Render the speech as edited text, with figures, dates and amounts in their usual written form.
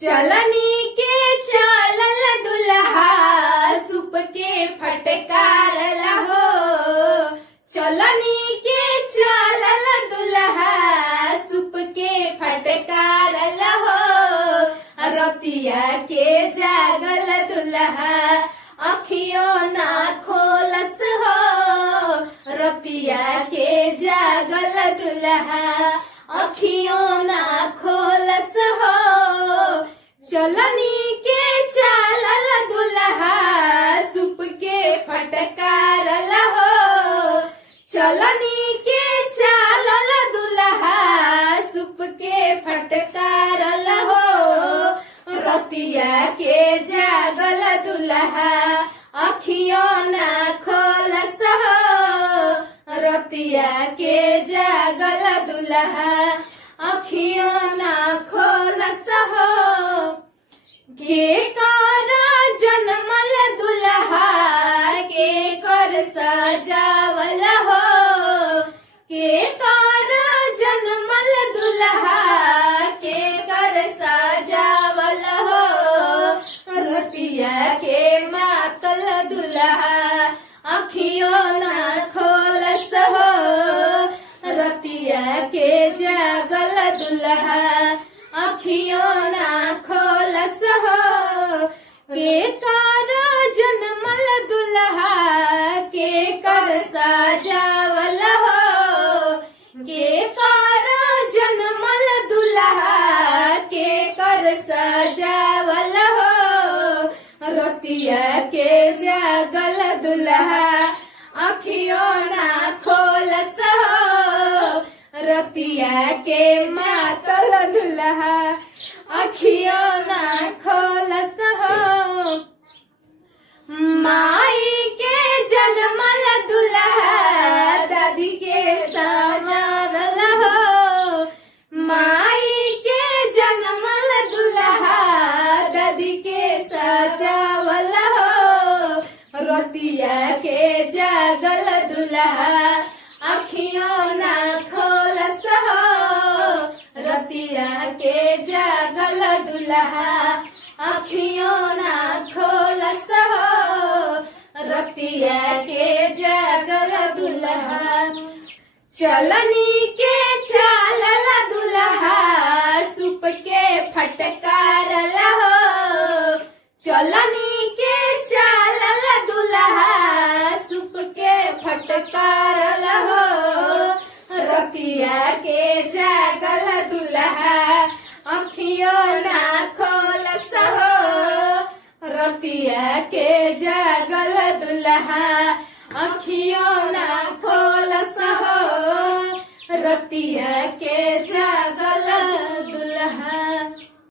चलनी के चलल दुल्हा सुप के फटकार लहो। चलनी के चलल दुल्हा सुप के फटकार लहो। रतिया के जागल दुल्हा अखियों ना खोलस हो। रतिया के जागल दुल्हा अखियों ना खोलस हो। चलनी के चलल दुल्हा सुप के फटकार लहो। चलनी के चलल दुल्हा सुप के फटकार लहो। रतिया के जागल दुल्हा अखियों ना खोलस हो। रतिया के जागल दुल्हा अखियों ना खोलस हो। के कर जनमल दुल्हा के कर सजावल हो। के कर जनमल दुल्हा के कर सजावल हो। रतिया के मातल दुल्हा अखियों ना खोलस हो। रतिया के जागल दुल्हा अखियों ना खोलस हो। के कर जनमल दुल्हा के कर सजावल हो। के कर जनमल दुल्हा के कर सजावल हो। रतिया के जागल दुल्हा अखियों ना खोलस हो। रतिया के मातल दुल्हा अखियों ना खोलस हो। माई के जनमल दुल्हा दादी के सजावल हो। माई के जनमल दुल्हा दादी के सजावल हो। रतिया के जागल दुल्हा अखियों ना खोलस हो। रतिया के जागल दुल्हा अखियों ना खोलस हो। रतिया के जागल दुल्हा चलनी के चलल दुल्हा सुप के फटकार लहो। चलनी के चलल दुल्हा सुप के फटकार लहो। रतिया के जागल दुल्हा अखियों ना खोलस हो। रतिया के जागल दुल्हा अखियों ना खोलस हो। रतिया के जागल दुल्हा।